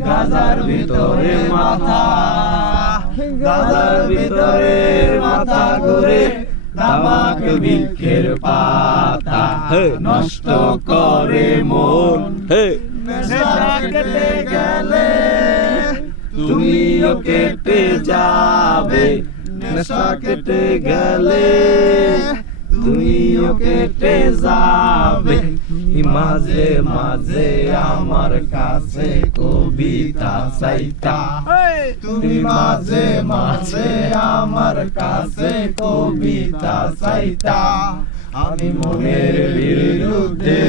গাজার ভিতরে মাথা, গাজার ভিতরে মাথা ঘুরে, তামাক বৃক্ষের পাতা নষ্ট করে মন। নেশা কেটে গেলে তুমিও কেটে যাবে, নেশা কেটে গেলে তুমিও কেটে যাবে। মাঝে মাঝে আমার কাছে কবিতা চাইতা, তুমি মাঝে মাঝে আমার কাছে কবিতা চাইতা। আমি মনের বিরুদ্ধে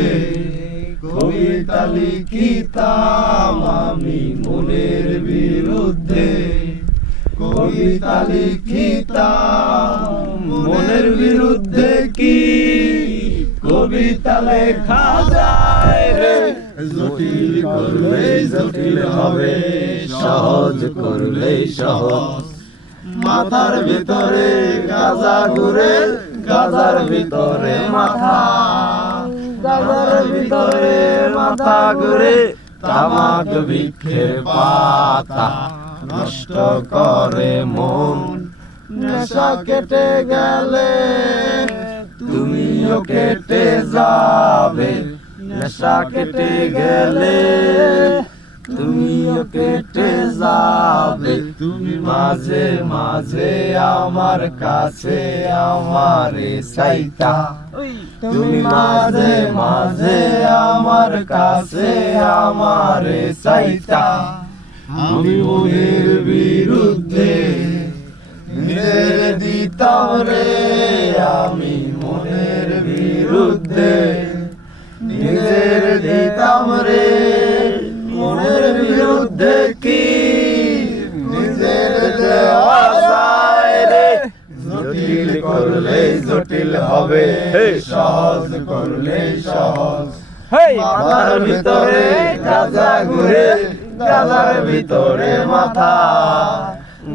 কবিতা লিখিতাম, আমি মনের বিরুদ্ধে কবিতা লিখিতাম। মনের বিরুদ্ধে কি কবিতা লেখা যায় রে? জটিল করলে জটিল হবে, সহজ করলে সহজ। মাথার ভিতরে গাজা ঘুরে, গাজার ভিতরে মাথা, গাজার ভিতরে মাথা ঘুরে, তামাক বৃক্ষের পাতা নষ্ট করে মন। নেশা কেটে গেলে তুমিও কেটে যাবে, নেশা কেটে গেলে তুমিও কেটে যাবে। তুমি মাঝে মাঝে আমার কাছে আমারে চাইতা, তুমি মাঝে মাঝে আমার কাছে আমারে চাইতা। আমি মনের বিরুদ্ধে নিজের দিতাম রে, আমি মনের বিরুদ্ধে নিজের দিতাম রে। মনের বিরুদ্ধে কি নিজের দেওয়া যায় রে? জটিল করলে জটিল হবে, সহজ করলে সহজ। মাথার ভিতরে গাজা ঘুরে, গাজার ভিতরে মাথা,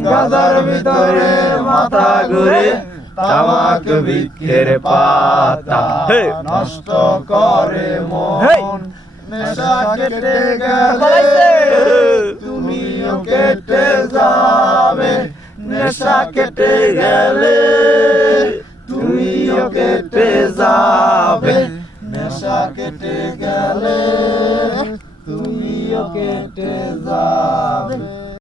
গাজার ভিতরে মাথা ঘুরে, তামাক বৃক্ষের পাতা নষ্ট করে মন। নেশা কেটে গেলে তুমিও কেটে যাবে, নেশা কেটে গেলে তুমিও কেটে যাবে। নেশা কেটে গেলে তুমিও কেটে যাবে।